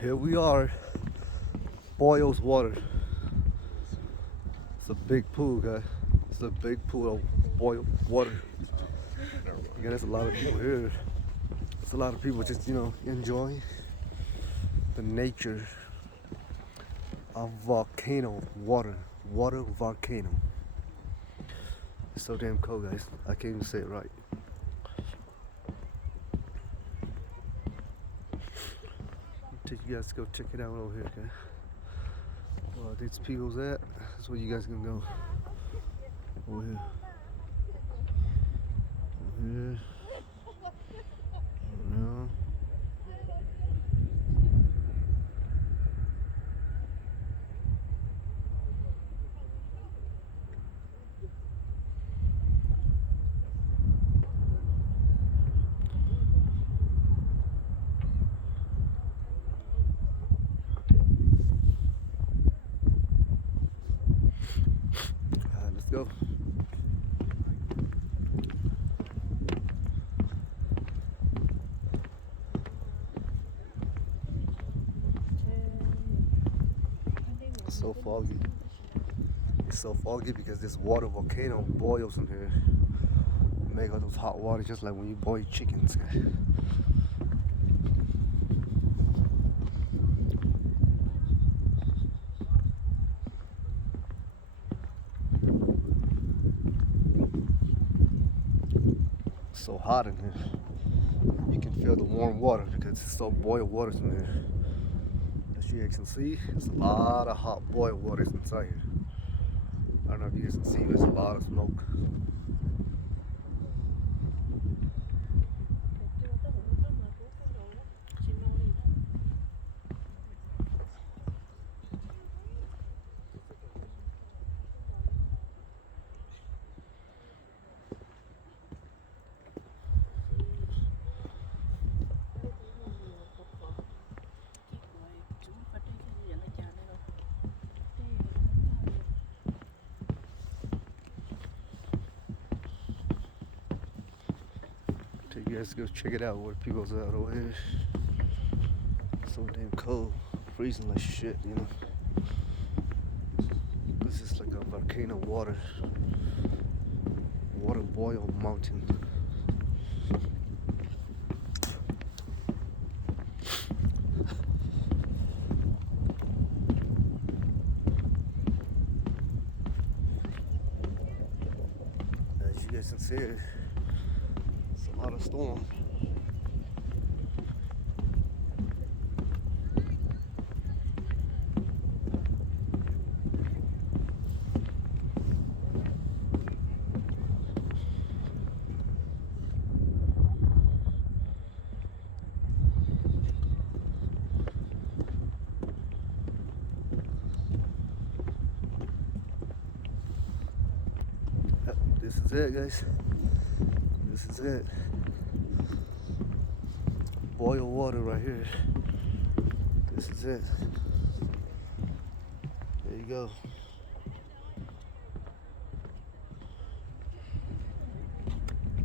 Here we are, Boyle's Water. It's a big pool, guys. It's a big pool of Boyle water. Again, there's a lot of people here. There's a lot of people just, enjoying the nature of volcano water. Water volcano. It's so damn cold, guys. I can't even say it right. Take you guys to go check it out over here, okay? Well, these people's at. That's where you guys can go. Over here. Over here. No. Let's go. It's so foggy. It's so foggy because this water volcano boils in here. Make all those hot water just like when you boil chickens. It's so hot in here. You can feel the warm water because it's so boiled waters in here. As you guys can see, there's a lot of hot boiled waters inside here. I don't know if you guys can see, but there's a lot of smoke. Take you guys to go check it out where people's at over here. So damn cold, freezing like shit, This is like a volcano water boil mountain. As you guys can see, it's a lot of storm. This is it, guys. This is it. Boil water right here. This is it. There you go.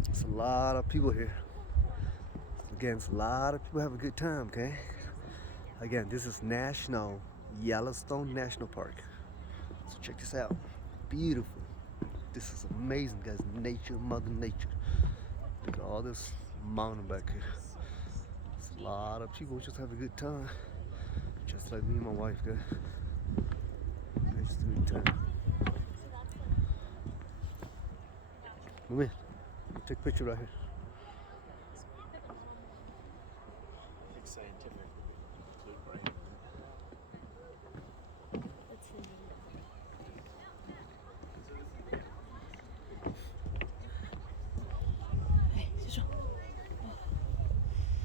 It's a lot of people here. Again, it's a lot of people have a good time, okay? Again, this is National Yellowstone National Park. So check this out. Beautiful. This is amazing, guys. Nature, Mother Nature. Look at all this mountain back here. It's a lot of people just have a good time. Just like me and my wife, guys. It's a good time. Come in. Take a picture right here. Big scientific.